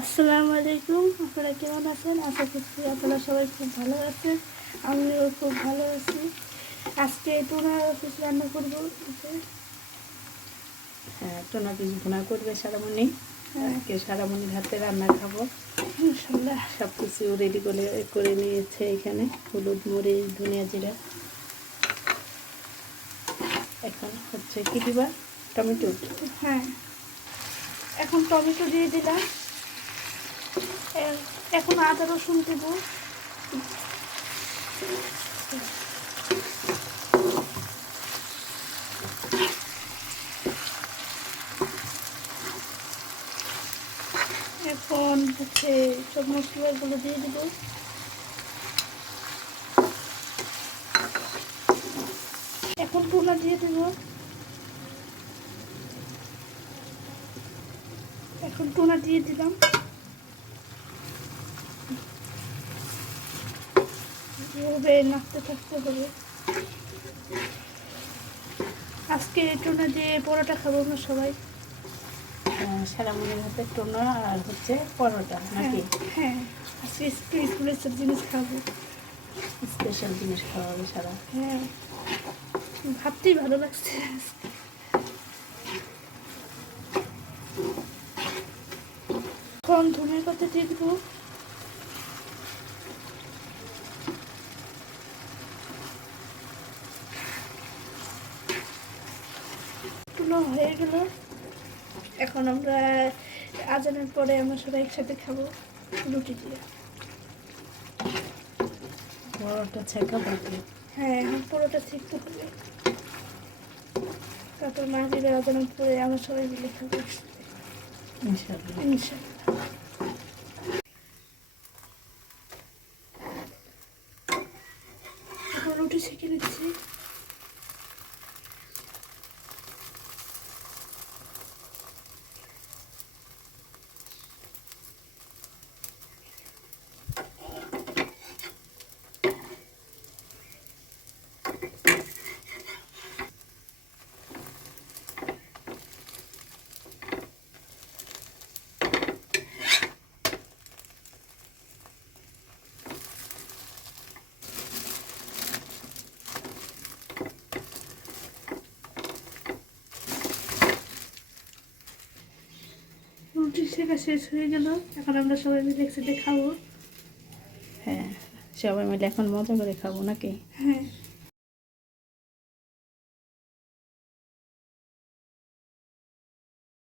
আসসালামু আলাইকুম। আপনারা কেমন আছেন? আশা করছি আপনারা সবাই খুব ভালো আছেন। আমিও খুব ভালো আছি। আজকে টোনা অফিস রান্না করব। হ্যাঁ টোনা পিস ভুনা করবে সারামণি। হ্যাঁ। আজকে সারামণির হাতে রান্না খাব। সব কিছু রেডি করে করে নিয়েছে এখানে। হলুদ মরিচ ধনিয়া জিরা। এখন হচ্ছে কি দিবা? টমেটো? হ্যাঁ। এখন টমেটো দিয়ে দিলাম। এখন আদা, রসুন দেব। এখন হচ্ছে সব মশলাগুলো দিয়ে দেব। এখন টুনা দিয়ে দেবো। এখন টোনা দিয়ে দিলাম। এভাবে নাড়তে থাকতে হবে। আজকে টোনা দিয়ে পরোটা খাব আমরা সবাই। আহ, সারামণির হাতে টোনা আর হচ্ছে পরোটা নাকি? হ্যাঁ আজকে একটু স্কুলের সব জিনিস খাব। স্পেশাল জিনিস খাওয়া হবে সারা। হ্যাঁ ভাবতেই ভালো লাগছে এখন ধনের কথা দিয়ে দেবো টুনো হয়ে গেল। এখন আমরা আজানের পরে আমরা সবাই একসাথে খাব রুটি দিয়ে। পরোটা ছেঁকা বাকি হ্যাঁ এখন পুরোটা শিখতে হবে। তারপর মাগরিবের আজানের পরে আমরা সবাই মিলে খাব একসাথে। ইনশাল্লাহ ইনশাল্লাহ রুটি শিখে নিচ্ছি। রুটি শেখা শেষ হয়ে গেল। এখন আমরা সবাই মিলে একসাথে খাব। হ্যাঁ সবাই মিলে এখন মজা করে খাব নাকি? হ্যাঁ।